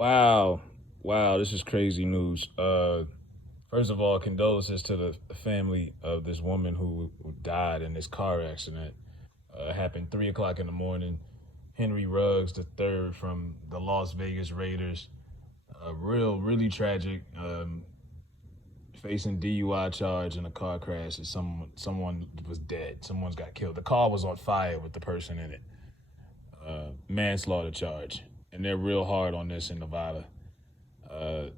Wow. Wow, this is crazy news. First of all, condolences to the family of this woman who died in this car accident. Happened 3 o'clock in the morning. Henry Ruggs the third from the Las Vegas Raiders. Really tragic. Facing DUI charge in a car crash. And someone was dead. Someone's got killed. The car was on fire with the person in it. Manslaughter charge, and they're real hard on this in Nevada.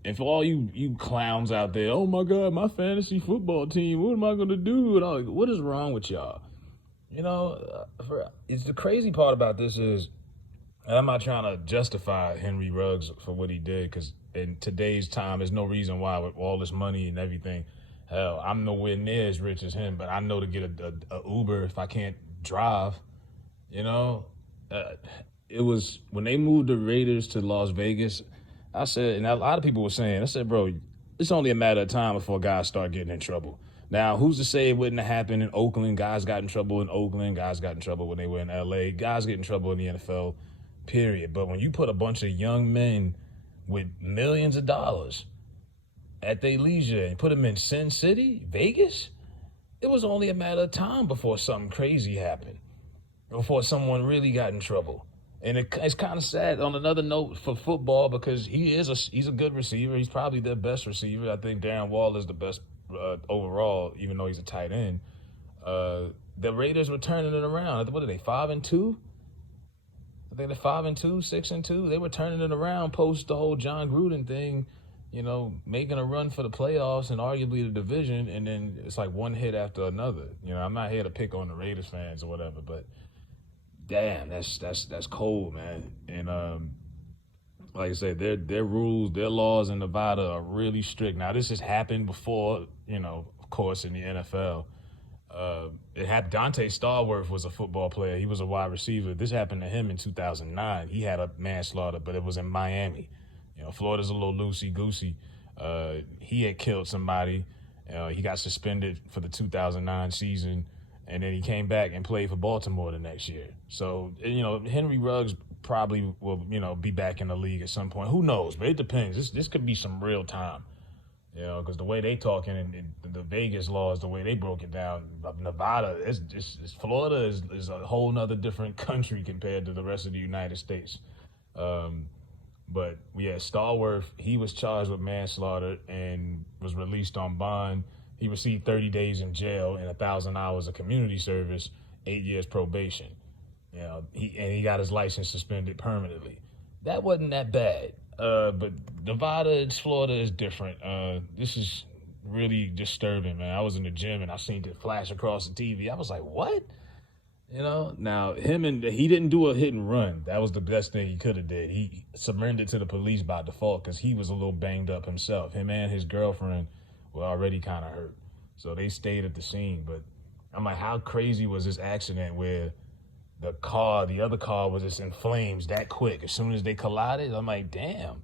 And for all you clowns out there, oh my God, my fantasy football team, what am I gonna do? And all, what is wrong with y'all? It's the crazy part about this is, and I'm not trying to justify Henry Ruggs for what he did, because in today's time, there's no reason why with all this money and everything. Hell, I'm nowhere near as rich as him, but I know to get a Uber if I can't drive. You know, uh, it was when they moved the Raiders to Las Vegas. I said, and a lot of people were saying, I said, bro, it's only a matter of time before guys start getting in trouble. Now, who's to say it wouldn't have happened in Oakland? Guys got in trouble in Oakland. Guys got in trouble when they were in LA. Guys get in trouble in the NFL, period. But when you put a bunch of young men with millions of dollars at their leisure and put them in Sin City, Vegas, it was only a matter of time before something crazy happened, before someone really got in trouble. And it's kind of sad on another note for football, because he's a good receiver. He's probably their best receiver. I think Darren Waller is the best overall, even though he's a tight end. The Raiders were turning it around. What are they, 5-2? I think they're 5-2, 6-2. They were turning it around post the whole John Gruden thing, making a run for the playoffs and arguably the division. And then it's like one hit after another. I'm not here to pick on the Raiders fans or whatever, but damn, that's cold, man. And like I said, their rules, their laws in Nevada are really strict. Now, this has happened before, of course, in the NFL. It had Dante Stallworth was a football player. He was a wide receiver. This happened to him in 2009. He had a manslaughter, but it was in Miami. Florida's a little loosey-goosey. He had killed somebody. He got suspended for the 2009 season, and then he came back and played for Baltimore the next year. So, Henry Ruggs probably will, be back in the league at some point. Who knows? But it depends. This could be some real time, because the way they talking and the Vegas laws, the way they broke it down, Nevada, Florida is a whole nother different country compared to the rest of the United States. But yeah, Stallworth, he was charged with manslaughter and was released on bond. He received 30 days in jail and 1,000 hours of community service, 8 years probation. He got his license suspended permanently. That wasn't that bad. But Nevada, Florida is different. This is really disturbing, man. I was in the gym and I seen it flash across the TV. I was like, what? Now he didn't do a hit and run. That was the best thing he could have did. He surrendered to the police by default because he was a little banged up himself. Him and his girlfriend were already kind of hurt. So they stayed at the scene. But I'm like, how crazy was this accident where the other car was just in flames that quick? As soon as they collided, I'm like, damn.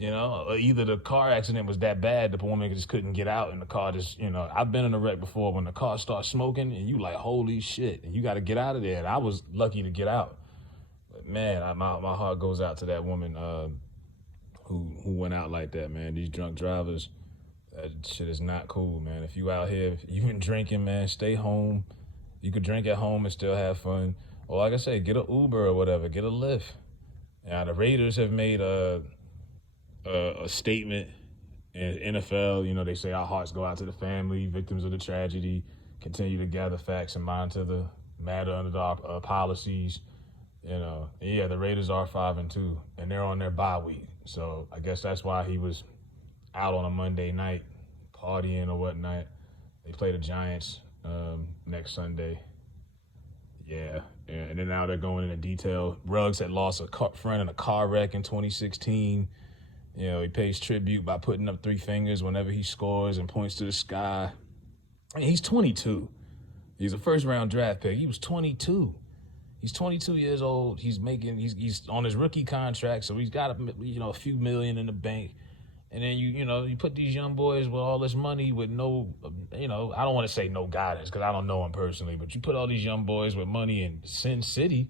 Either the car accident was that bad, the woman just couldn't get out, and the car just, I've been in a wreck before when the car starts smoking, and you like, holy shit, and you got to get out of there. And I was lucky to get out. But man, my heart goes out to that woman who went out like that, man. These drunk drivers, that shit is not cool, man. If you out here, if you've been drinking, man, stay home. You could drink at home and still have fun. Or like I said, get an Uber or whatever, get a Lyft. Now, the Raiders have made a statement in NFL. They say our hearts go out to the family, victims of the tragedy, continue to gather facts and monitor the matter under our policies. The Raiders are 5-2, and they're on their bye week. So I guess that's why he was out on a Monday night partying or whatnot. They play the Giants next Sunday. Yeah, and then now they're going into detail. Ruggs had lost a friend in a car wreck in 2016. He pays tribute by putting up 3 fingers whenever he scores and points to the sky. He's 22. He's a first-round draft pick. He was 22. He's 22 years old. He's on his rookie contract, so he's got a few million in the bank. And then you put these young boys with all this money with no, I don't want to say no guidance because I don't know him personally, but you put all these young boys with money in Sin City,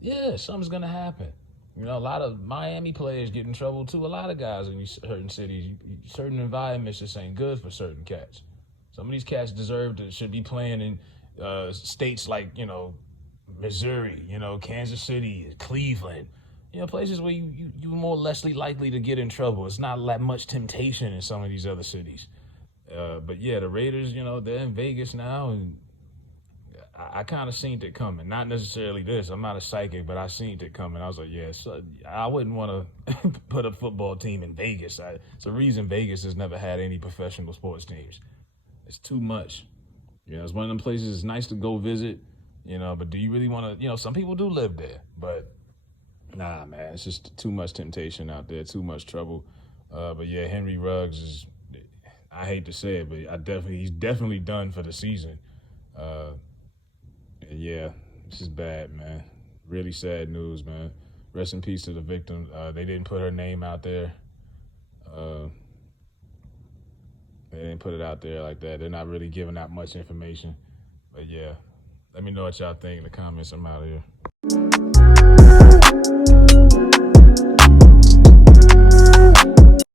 yeah, something's gonna happen. You know, a lot of Miami players get in trouble too. A lot of guys in these certain cities, certain environments just ain't good for certain cats. Some of these cats should be playing in states like, Missouri, Kansas City, Cleveland, places where you're more lessly likely to get in trouble. It's not that much temptation in some of these other cities. But yeah, the Raiders, they're in Vegas now, and I kind of seen it coming. Not necessarily this. I'm not a psychic, but I seen it coming. I was like, yeah, so I wouldn't want to put a football team in Vegas. It's a reason Vegas has never had any professional sports teams. It's too much. It's one of them places it's nice to go visit, but do you really want to, some people do live there, but nah, man, it's just too much temptation out there, too much trouble. But yeah, Henry Ruggs is, I hate to say it, but he's definitely done for the season. Yeah, this is bad, man. Really sad news, man. Rest in peace to the victim. They didn't put her name out there. They didn't put it out there like that. They're not really giving out much information. But yeah, let me know what y'all think in the comments. I'm out of here.